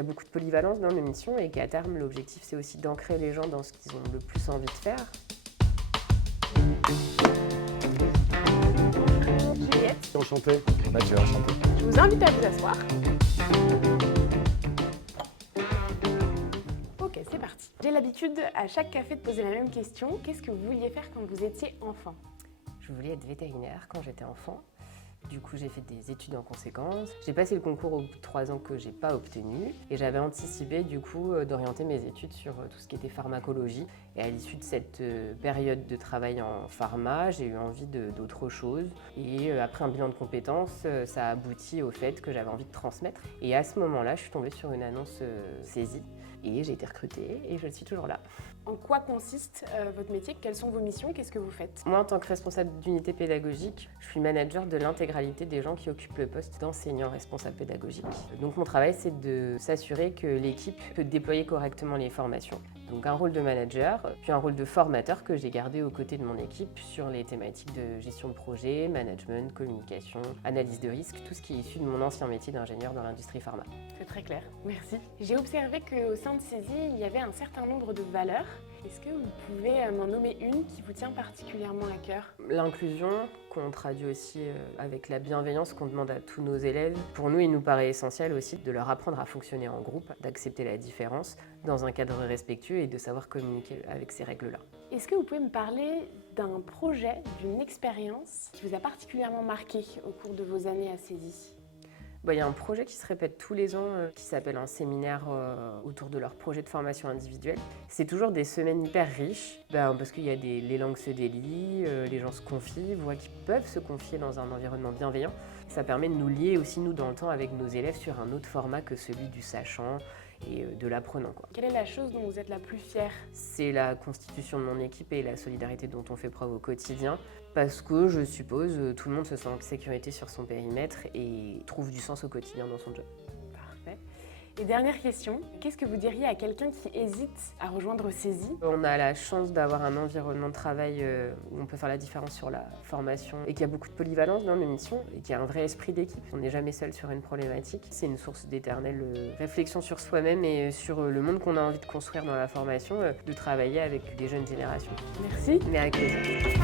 Il y a beaucoup de polyvalence dans nos missions et qu'à terme, l'objectif, c'est aussi d'ancrer les gens dans ce qu'ils ont le plus envie de faire. Juliette. Enchanté. Mathieu, enchanté. Je vous invite à vous asseoir. Ok, c'est parti. J'ai l'habitude à chaque café de poser la même question. Qu'est-ce que vous vouliez faire quand vous étiez enfant? Je voulais être vétérinaire quand j'étais enfant. Du coup, j'ai fait des études en conséquence. J'ai passé le concours au bout de 3 ans que j'ai pas obtenu. Et j'avais anticipé du coup d'orienter mes études sur tout ce qui était pharmacologie. Et à l'issue de cette période de travail en pharma, j'ai eu envie d'autre chose. Et après un bilan de compétences, ça a abouti au fait que j'avais envie de transmettre. Et à ce moment-là, je suis tombée sur une annonce saisie. Et j'ai été recrutée et je suis toujours là. En quoi consiste votre métier? Quelles sont vos missions? Qu'est-ce que vous faites? Moi, en tant que responsable d'unité pédagogique, je suis manager de l'intégralité des gens qui occupent le poste d'enseignant responsable pédagogique. Donc mon travail, c'est de s'assurer que l'équipe peut déployer correctement les formations. Donc un rôle de manager, puis un rôle de formateur que j'ai gardé aux côtés de mon équipe sur les thématiques de gestion de projet, management, communication, analyse de risque, tout ce qui est issu de mon ancien métier d'ingénieur dans l'industrie pharma. C'est très clair, merci. J'ai observé qu'au sein de Saisie, il y avait un certain nombre de valeurs. Est-ce que vous pouvez m'en nommer une qui vous tient particulièrement à cœur? L'inclusion, qu'on traduit aussi avec la bienveillance qu'on demande à tous nos élèves. Pour nous, il nous paraît essentiel aussi de leur apprendre à fonctionner en groupe, d'accepter la différence dans un cadre respectueux et de savoir communiquer avec ces règles-là. Est-ce que vous pouvez me parler d'un projet, d'une expérience qui vous a particulièrement marqué au cours de vos années à Saisie? Il y a un projet qui se répète tous les ans qui s'appelle un séminaire autour de leur projet de formation individuelle. C'est toujours des semaines hyper riches parce qu'il y a les langues se délient, les gens se confient, voient qu'ils peuvent se confier dans un environnement bienveillant. Ça permet de nous lier aussi, nous, dans le temps avec nos élèves sur un autre format que celui du sachant et de l'apprenant. Quelle est la chose dont vous êtes la plus fière? C'est la constitution de mon équipe et la solidarité dont on fait preuve au quotidien. Parce que, je suppose, tout le monde se sent en sécurité sur son périmètre et trouve du sens au quotidien dans son job. Parfait. Et dernière question, qu'est-ce que vous diriez à quelqu'un qui hésite à rejoindre Saisie? On a la chance d'avoir un environnement de travail où on peut faire la différence sur la formation et qu'il y a beaucoup de polyvalence dans nos missions et qu'il y a un vrai esprit d'équipe. On n'est jamais seul sur une problématique. C'est une source d'éternelle réflexion sur soi-même et sur le monde qu'on a envie de construire dans la formation, de travailler avec des jeunes générations. Merci. Mais avec plaisir.